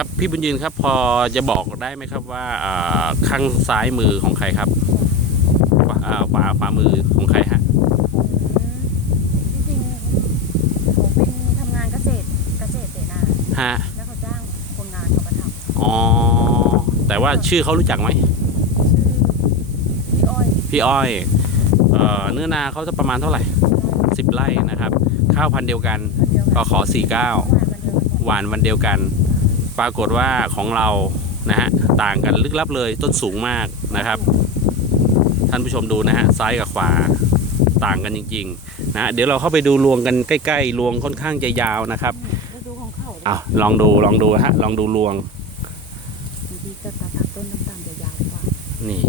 ครับพี่บุญยืนครับ พอจะบอกได้ไหมครับว่าอ่าข้างซ้ายมือของใครครับขวาอ่าขวาขวามือของใครฮะจริงๆผมเป็นทำงานเกษตรเกษตรเสนาฮะแล้วเขาจ้างคนงานเขามาทำอ๋อแต่ว่าชื่อเขารู้จักไหมชื่อพี่อ้อยพี่อ้อยเอ่อเนื้อนาเขาจะประมาณเท่าไหร่สิบไร่นะครับ ข้าวพันธุ์เดียวกันคนเดียวก็กันขอสี่เก้าหวานวันเดียวกัน ปรากฏว่าของเรานะฮะต่างกันลึกลับเลยต้นสูงมากนะครับ ท่านผู้ชมดูนะฮะซ้ายกับขวาต่างกันจริงๆนะฮะเดี๋ยวเราเข้าไปดูรวงกันใกล้ๆรวงค่อนข้างจะยาวนะครับแล้วดูของเขาเอาลองดูลองดูฮะลองดูรวงบางทีก็ตาตาต้นน้ำตาลจะยาวกว่านี่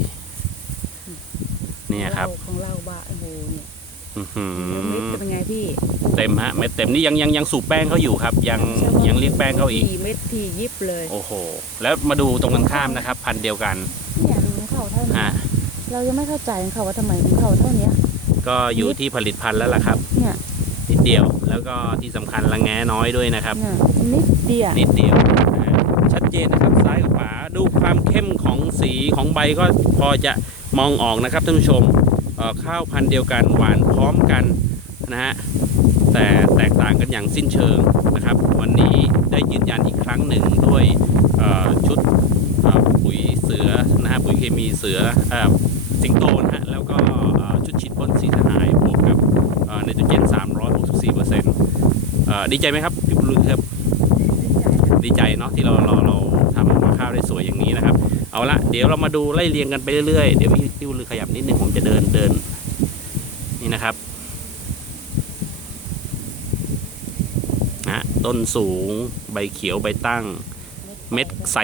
เนี่ยครับของเราว่าโอ้โหเนี่ย อื้อหืเม็ดอจะเป็นไงพี่เต็มฮะเม็ดเต็มนี่ยังยังยังสูบแป้งเขาอยู่ครับ ยังยังเรียกแป้งเขาอีก ทีเม็ดทียิบเลยโอ้โห แล้วมาดูตรงกันข้ามนะครับ พันธุ์เดียวกันเนี่ยดูของเขาเท่านี้ฮะเรายังไม่เข้าใจของเขาว่าทำไมของเขาเท่านี้ก็อยู่ที่ผลิตภัณฑ์แล้วล่ะครับเนี่ยนิดเดียวแล้วก็ที่สำคัญละแง้น้อยด้วยนะครับ เนี่ยนิดเดียวนิดเดียวนะฮะชัดเจนนะครับซ้ายกับขวาดูความเข้มของสีของใบก็พอจะมองออกนะครับท่านผู้ชมเอ่อ ข้าวพันธุ์เดียวกันหวานพร้อมกันนะฮะแต่แตกต่างกันอย่างสิ้นเชิงนะครับ วันนี้ได้ยืนยันอีกครั้งหนึ่งด้วยเอ่อชุดเอ่อปุ๋ยเสือนะฮะปุ๋ยเคมีเสือเอ่อสิงโตนะฮะแล้วก็เอ่อชุดฉีดพ่นสีสหายบวกกับเอ่อไนโตรเจน364เปอร์เซ็นต์ดีใจไหมครับพี่บุญลือครับดีใจเนาะที่เราเราเราทำมาข้าวได้สวยอย่างนี้นะครับ เอาละเดี๋ยวเรามาดูไล่เรียงกันไปเรื่อยๆเดี๋ยวพี่พี่บุญลือขยับนิดนึงผมจะเดินเดินนี่นะครับ นะต้นสูงใบเขียวใบตั้ง เม็ดใส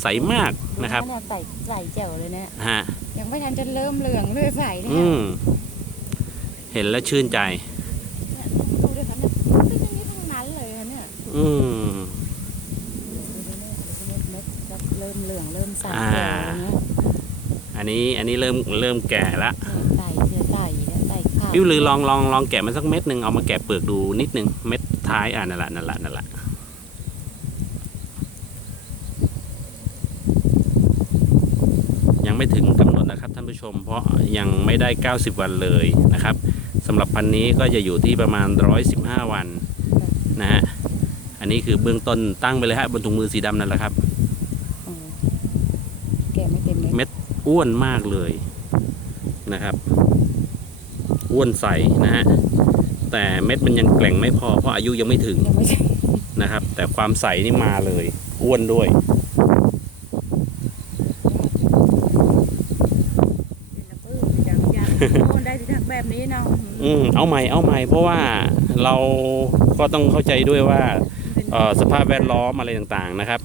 ใสมากนะครับเนี่ยใส่ใส่แจ่วเลยเนี่ยฮะยังไม่ทันจะเริ่มเหลืองเลยใส่เนี่ยอืมเห็นแล้วชื่นใจดูด้วยกันเนี่ยเป็นอย่างนี้ทั้งนั้นเลยอะเนี่ยอืมเริ่มเหลืองเริ่มใสอ่าแจ่วแล้วเนี่ยอันนี้อันนี้เริ่มเริ่มแก่ละใส่เสื้อใส่เนี่ยใส่ข้าวพี่บุญลือลองลองลองแกะมันสักเม็ดหนึ่งเอามาแกะเปลือกดูนิดนึงเม็ด ท้ายอ่านั่นแหละนั่นแหละนั่นแหละยังไม่ถึงกำหนดนะครับท่านผู้ชม เพราะยังไม่ได้ 90 วันเลยนะครับสำหรับพันธุ์นี้ก็จะอยู่ที่ประมาณ 115 วันนะฮะอันนี้คือเบื้องต้นตั้งไปเลยฮะบนถุงมือสีดำนั่นแหละครับเออแกะไม่เต็มเลยเม็ดอ้วนมากเลยนะครับ อ้วนใสนะฮะ แต่เม็ดมันยังแกล่งไม่พอเพราะอายุยังไม่ถึงยังไม่ใช่นะครับ แต่ความใสนี่มาเลยอ้วนด้วย ยังยังโอ้ได้ที่ทางแบบนี้เนาะอืมเอาใหม่เอาใหม่เพราะว่าเราก็ต้องเข้าใจด้วยว่าเป็นเอ่อสภาพแวดล้อมอะไรต่างๆนะครับ